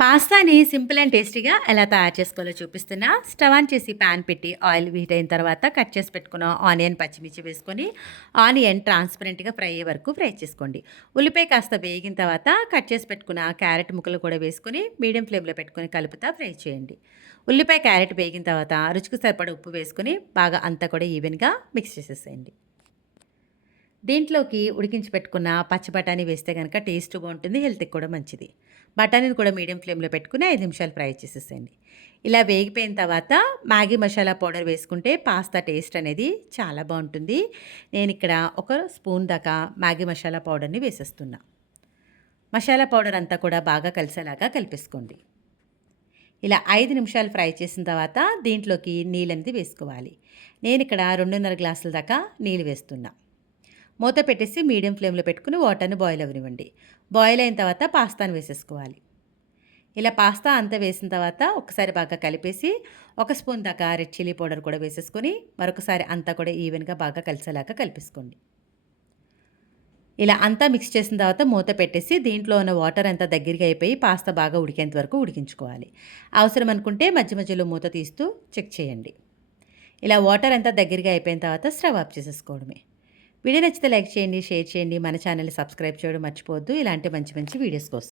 పాస్తాని simple and టేస్టీగా ఎలా తయారు చేసుకోవాలో చూపిస్తున్నా. స్టవ్ ఆన్ చేసి ప్యాన్ పెట్టి ఆయిల్ హీట్ అయిన తర్వాత కట్ చేసి పెట్టుకున్న ఆనియన్, పచ్చిమిర్చి వేసుకొని ఆనియన్ ట్రాన్స్పరెంట్గా ఫ్రై అయ్యే వరకు ఫ్రై చేసుకోండి. ఉల్లిపాయ కాస్త వేగిన తర్వాత కట్ చేసి పెట్టుకున్న క్యారెట్ ముక్కలు కూడా వేసుకొని మీడియం ఫ్లేమ్లో పెట్టుకొని కలుపుతా ఫ్రై చేయండి. ఉల్లిపాయ, క్యారెట్ వేగిన తర్వాత రుచికి సరిపడా ఉప్పు వేసుకొని బాగా అంతా కూడా ఈవెన్గా మిక్స్ చేసేసేయండి. దీంట్లోకి ఉడికించి పెట్టుకున్న పచ్చి బఠానీ వేస్తే కనుక టేస్ట్ బాగుంటుంది, హెల్త్కి కూడా మంచిది. బఠానీని కూడా మీడియం ఫ్లేమ్లో పెట్టుకుని 5 నిమిషాలు ఫ్రై చేసేసేయండి. ఇలా వేగిపోయిన తర్వాత మ్యాగీ మసాలా పౌడర్ వేసుకుంటే పాస్తా టేస్ట్ అనేది చాలా బాగుంటుంది. నేను ఇక్కడ ఒక స్పూన్ దాకా మ్యాగీ మసాలా పౌడర్ని వేసేస్తున్నా. మసాలా పౌడర్ అంతా కూడా బాగా కలిసేలాగా కలిపేసుకోండి. ఇలా 5 నిమిషాలు ఫ్రై చేసిన తర్వాత దీంట్లోకి నీళ్ళనేది వేసుకోవాలి. నేను ఇక్కడ 2.5 గ్లాసుల దాకా నీళ్ళు వేస్తున్నా. మూత పెట్టేసి మీడియం ఫ్లేమ్లో పెట్టుకుని వాటర్ని బాయిల్ అవ్వనివ్వండి. బాయిల్ అయిన తర్వాత పాస్తాను వేసేసుకోవాలి. ఇలా పాస్తా అంతా వేసిన తర్వాత ఒకసారి బాగా కలిపేసి ఒక స్పూన్ దాకా రెడ్ చిల్లీ పౌడర్ కూడా వేసేసుకొని మరొకసారి అంతా కూడా ఈవెన్గా బాగా కలిసేలాగా కలిపేసుకోండి. ఇలా అంతా మిక్స్ చేసిన తర్వాత మూత పెట్టేసి దీంట్లో ఉన్న వాటర్ అంతా దగ్గరగా అయిపోయి పాస్తా బాగా ఉడికేంత వరకు ఉడికించుకోవాలి. అవసరం అనుకుంటే మధ్య మధ్యలో మూత తీస్తూ చెక్ చేయండి. ఇలా వాటర్ అంతా దగ్గరగా అయిపోయిన తర్వాత స్టవ్ ఆఫ్ చేసేసుకోవడమే. వీడియో నచ్చితే లైక్ చేయండి, షేర్ చేయండి. మన ఛానల్ని సబ్స్క్రైబ్ చేయడం మర్చిపోవద్దు. ఇలాంటి మంచి మంచి వీడియోస్ కోసం.